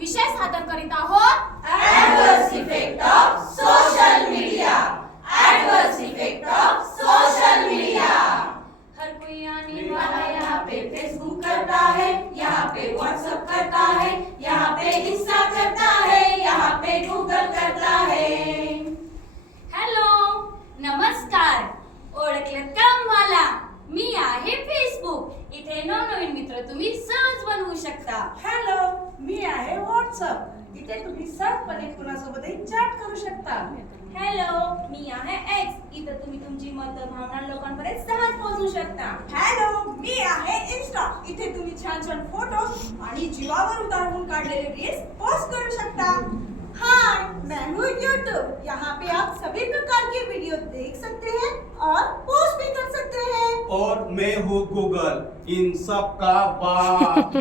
विषय सादर करीत आहोत Adverse effect of social media. Adverse effect of social media. हर कोई आने वाला वाला यहाँ पे फेसबुक करता है, यहाँ पे व्हाट्सएप करता है, यहाँ पे इंस्टा करता है, यहाँ पे गूगल करता है. हॅलो नमस्कार ओळखलं का मला मी आहे फेसबुक इथे नवनवीन मित्र तुम्ही सहज बनवू शकता हॅलो मी आहे व्हॉट्सअप इथे तुम्ही सहजपणे कुणासोबतही चॅट करू शकता. हॅलो मी आहे एक्स इथे तुम्ही तुमची मत भावना लोकांपर्यंत सहज पोहोचू शकता हॅलो मी आहे इंस्टा इथे तुम्ही छान छान फोटोज आणि जीवावर उतारून काढलेले रील्स पोस्ट करू शकता. हाय मैं हूँ यूट्यूब यहाँ पे आप सभी प्रकार के वीडियो देख सकते हैं और पोस्ट भी कर सकते हैं. और मैं हूँ गूगल इन सब का बाप.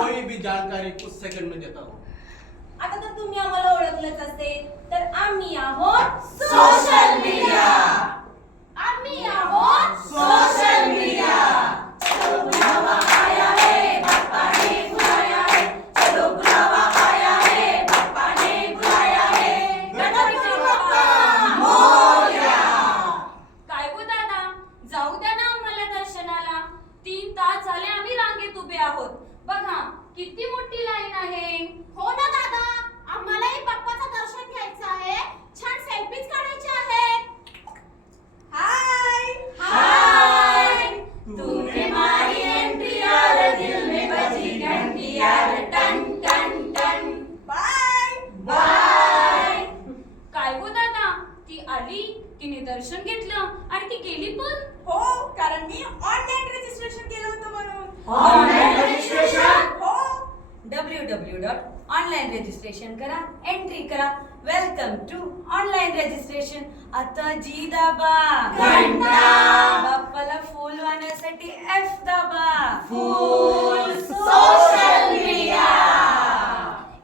कोई भी जानकारी कुछ सेकंड में देता हूँ. आता तर तुम्ही आम्हाला ओळखलंच असेल तर आम्ही आहोत सोशल मीडिया. आम्ही आहोत सोशल मीडिया. चलो बुलावा आया है, बाप्पा ने बुलाया है. चलो बुलावा आया है, बाप्पा ने बुलाया है. गणपती बाप्पा मोरया. काय गो दादा जाऊ द्या ना आम्हाला दर्शनाला 3 तास झाले आम्ही रांगेत उभे आहोत बघा किती मोठी लाईन आहे. हो ना दादा आम्हालाही बाप्पाचं दर्शन घ्यायचं आहे छान सेल्फीज काढायचे आहेत. हाय हाय तूने मारी एंट्री यार दिल में बजी घंटी यार टन टन टन. Bye bye. काय गो दादा ती आली तिने दर्शन घेतलं आणि ती गेली पण. हो कारण मी ऑनलाईन रजिस्ट्रेशन केलं होतं म्हणून. Online registration. हो www.online registration करा एंट्री करा वेलकम टू ऑनलाइन रजिस्ट्रेशन. आता जी दाबा घंटा. बाप्पाला फूल वाहण्यासाठी एफ दाबा. फुल सोशल मीडिया.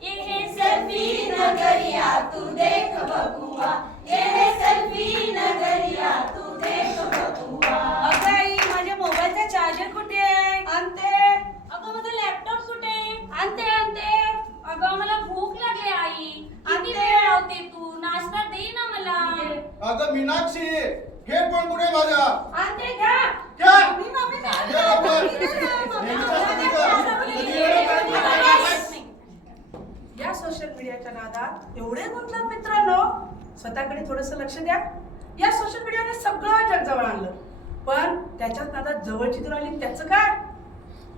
ये है सेल्फी नगरिया तू देख बबुआ. ये है सेल्फी नगरिया तू देख बबुआ. अगं आई माझ्या मोबाईलचा चार्जर कुठे आहे? अंते अगं माझा लॅपटॉप कुठे आणते आणते. अगं मला भूक लागली आई किती आणते. वेळ लावते तू नाश्ता दे ना मला. अगं मीनाक्षी हेडफोन कुठे माझ्या? अंते घ्या. क्या? मम्मी मम्मी हे आपण. या सोशल मीडियाच्या नादात एवढे गुंतलात मित्रांनो स्वतःकडे थोडस लक्ष द्या. या सोशल मीडियाने सगळं जग जवळ आणलं पण त्याच्यात नादात जवळची दूर आली त्याचं काय?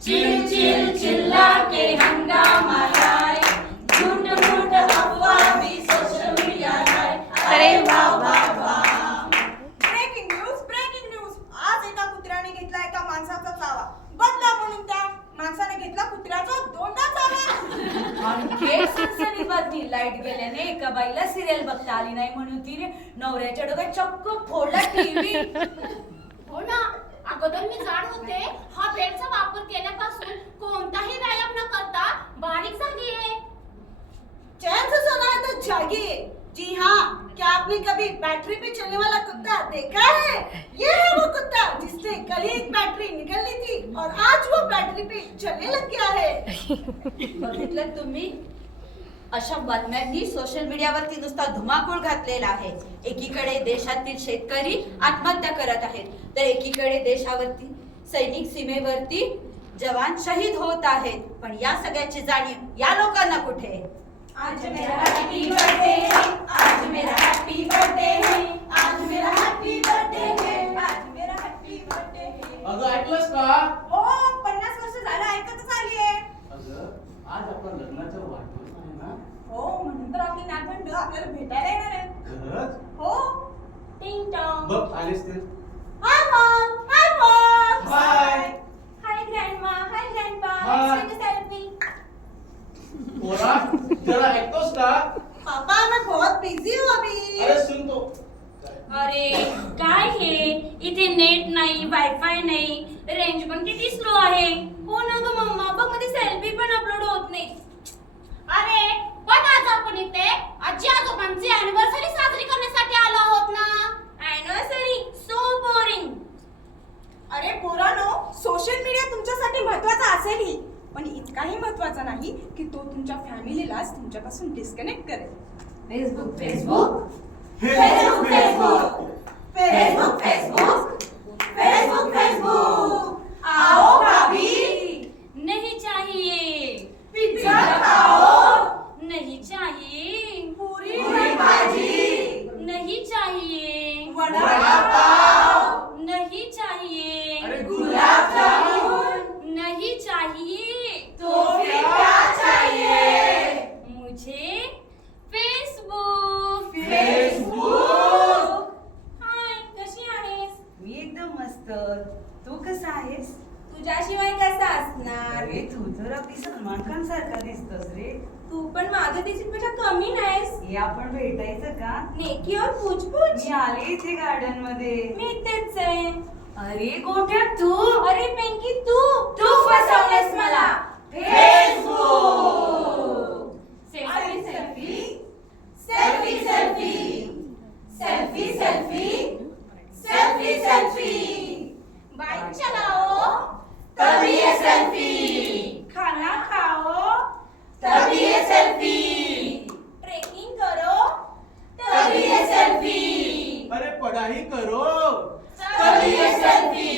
चिल चिल चिल्ला के हंगामा लाए. झूठ मूठ अफवाह भी सोशल मीडिया लाए. अरे वाह वाह वाह. ब्रेकिंग न्यूज आज एका कुत्र्याने घेतला एका माणसाचा चावा. बदला म्हणून त्या माणसाने घेतला कुत्र्याचा दोंडा चावा. आणखी सनसनी बातमी लाईट गेल्याने एका बाईला सिरियल बघता आली नाही म्हणून तिने नवऱ्याच्या डोक्यात चक्क फोडला टीव्ही. हो ना अगोदर मी जाड होते हा बेडचा वापर केल्यापासून कोणताही व्यायाम न करता बारीक झाली आहे. चैन से सोना है तो जागिए. जी हाँ क्या आपने कभी बैटरी पे चलने वाला कुत्ता देखा है? ये है वो कुत्ता जिसने कल ही एक बैटरी निकलनी थी और आज वो बैटरी पे चलने लग गया है. बघितलं तुम्ही अशा बातम्यांनी सोशल मीडियावरती नुसता धुमाकूळ घातलेला आहे. एकीकडे देशातील शेतकरी आत्महत्या करत आहेत तर एकीकडे देशावरती सैनिक सीमेवरती जवान शहीद होत आहेत. पण या सगळ्याची जाणीव या लोकांना कुठे? आज मेरा हैप्पी बर्थडे है. आज मेरा हैप्पी बर्थडे है. आज मेरा हैप्पी बर्थडे है. आज मेरा हैप्पी बर्थडे है. अगं ऐकलंस का? हो 50 वर्ष झालं ऐकतच आलीये. अगं आज आपला लग्नाचा वाढदिवस आहे ना? हो म्हणून तर आपली नातवंड आपल्याला भेटायला येणार आहे. खरंच? हो. टिंग टॉंग. बघ आलीस ते. Hi mom. Hi mom. Hi. Hi grandma hi grandpa hi. Take a selfie. पोरा जरा ऐकतोस का? पापा मैं बहुत बिजी हूँ अभी. अरे सुन तो. अरे काय हे इथे नेट नाही वायफाय नाही रेंज पण किती स्लो आहे. हो ना ग मम्मा बघ मध्ये सेल्फी पण अपलोड होत नाही. अरे पण आज आपण इथे आजी आजोबांची अॅनिव्हर्सरी साजरी करण्यासाठी आलो आहोत ना. Anniversary so boring. अरे पोरानो सोशल मीडिया तुमच्यासाठी महत्वाचा असेलही पण इतकाही महत्वाचा नाही की तो तुमच्या फॅमिलीलाच तुमच्यापासून डिस्कनेक्ट करेल. Facebook Facebook Facebook Facebook Facebook Facebook Facebook Facebook आओ भाभी नहीं चाहिए, पिज्जा खाओ नहीं चाहिए, पूरी भाजी नहीं चाहिए, वड़ा पाव नहीं चाहिए, अरे गुलाब जामुन नहीं चाहिए, तो फिर क्या चाहिए मुझे फेसबुक. फेसबुक हाय, कशी आहेस? मी एकदम मस्त. तू कसा आहेस? तुझ्याशिवाय कसा असणार? अरे तू तर अगदी सलमान खान सारखा दिसतोस रे. तू पण माझ्या पेक्षा कमी नाहीस. हे आपण भेटायचं का? नेकी और पूछ मी आले इथे गार्डन मध्ये. मी तेच आहे. अरे गोट्या तू. अरे पिंकी तू तू फसवलेस मला Facebook selfie selfie selfie selfie selfie selfie selfie selfie bike चलाओ तभी ये सेल्फी खाना खाओ तभी ये सेल्फी ट्रेकिंग करो तभी ये सेल्फी अरे पढ़ाई करो तभी ये सेल्फी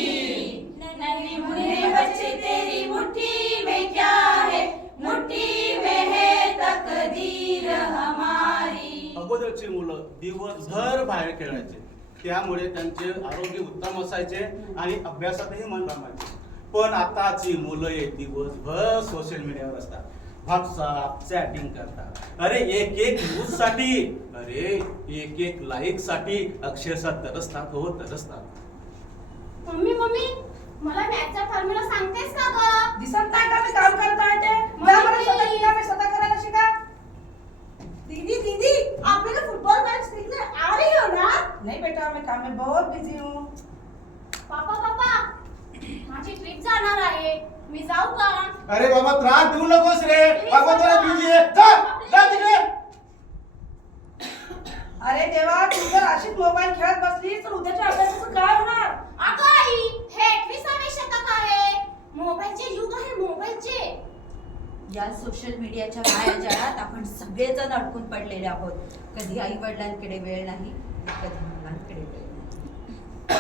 नन्ही मुन्ने बच्चे तेरी मुट्ठी में क्या है मुट्ठी में है तकदीर हमारी अगोदरची मुलं दिवसभर बाहेर खेळायचे, त्यामुळे त्यांचे आरोग्य उत्तम असायचे आणि अभ्यासातही मन रमायचे. पण आताची मुलं एक दिवसभर सोशल मीडियावर असतात, व्हॉट्सअप चॅटिंग करतात. अरे एक न्यूज साठी, अरे एक लाईक साठी अक्षरशः तरसतात हो तरसतात. मम्मी मम्मी मला मॅथचा फॉर्म्युला सांगतेस का ग? दिसत नाही का मी काम करत आहे ते? जा बरं स्वतःची कामे स्वतः करायला शिका. दीदी दीदी आप मेरे फुटबॉल मैच देखने आ रही हो ना? नहीं बेटा मैं काम में बहुत बिजी हूँ. पापा पापा माझी ट्रिप जाणार आहे, मी जाऊ का? अरे बाबा त्रास देऊ नकोस रे, अगोदर बिझी आहे. जा जा तिकडे. अरे देवा तू जर अशीच मोबाईल खेळत बसली तर उद्याच्या अभ्यासाचं काय होणार? अगं आई, हे 21 शतक आहे, मोबाईलचे युग आहे मोबाईलचे. या सोशल मीडियाच्या मायाजाळात आपण सगळेजण अडकून पडलेले आहोत. कधी आई वडिलांकडे वेळ नाही, कधी मुलांकडे वेळ नाही.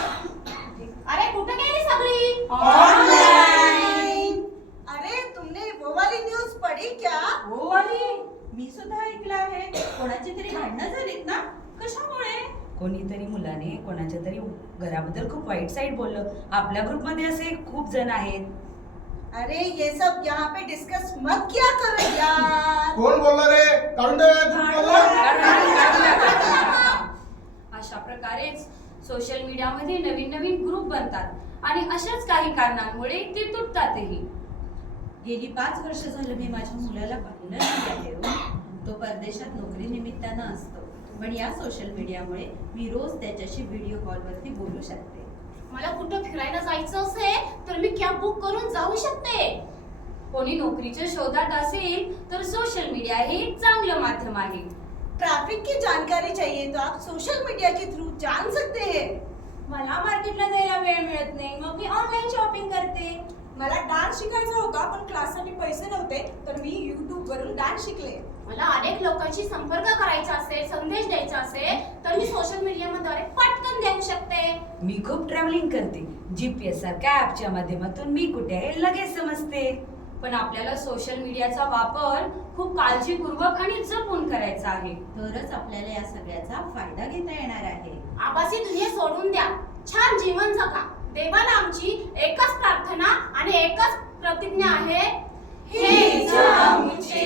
अरे कुठे गेली सगळी? ऑनलाइन. अरे तुमने वो वाली न्यूज पढ़ी क्या? हो वाली मी सुद्धा ऐकलं आहे. कोणाची तरी भांडणं झालीत ना? कशामुळे? कोणीतरी मुलाने कोणाच्या तरी घराबद्दल खूप वाईट साईड बोललं. आपल्या ग्रुपमध्ये असे खूप जण आहेत. अरे ये सब यहाँ पे डिस्कस मत किया करो यार. कोण बोलला रे? काढून दे ग्रुपमधून. अशा प्रकारेच सोशल मीडियामध्ये नवीन नवीन ग्रुप बनतात आणि अशाच काही कारणांमुळे ते तुटतातही. गेली 5 वर्ष झालं मी माझ्या मुलाला पाहिलं नाही आहे हो. तो परदेशात नोकरी निमित्तानं असतो, पण या सोशल मीडियामुळे मी रोज त्याच्याशी व्हिडिओ कॉलवरती बोलू शकते. मला कुठं फिरायला जायचं असेल तर मी कॅब बुक करून जाऊ शकते. कोणी नोकरीच्या शोधात असेल तर सोशल मीडिया हे एक चांगलं माध्यम आहे. ट्रैफिक की जानकारी चाहिए तो आप सोशल मीडिया के थ्रू जान सकते हैं. मला मार्केटला जायला वेळ मिळत नाही, मग मी ऑनलाइन शॉपिंग करते. मला डान्स शिकायचा होता पण क्लाससाठी पैसे नव्हते, तर मी YouTube वरून डान्स शिकले. मला अनेक लोकांशी संपर्क करायचा असेल, संदेश द्यायचा असेल तर मी सोशल मीडियाद्वारे पटकन देऊ शकते. मी खूप ट्रॅव्हलिंग करते. GPS सारख्या ऍपच्या माध्यमातून मी कुठे आहे लगेच समजते. पण आपल्याला सोशल मीडियाचा वापर खूप काळजीपूर्वक आणि जपून करायचा आहे. तरच आपल्याला या सगळ्याचा फायदा घेता येणार आहे. आभासी दुनिया सोडून द्या, छान जीवन जगा. देवाला आमची एकच प्रार्थना आणि एकच प्रतिज्ञा आहे, हीच आमची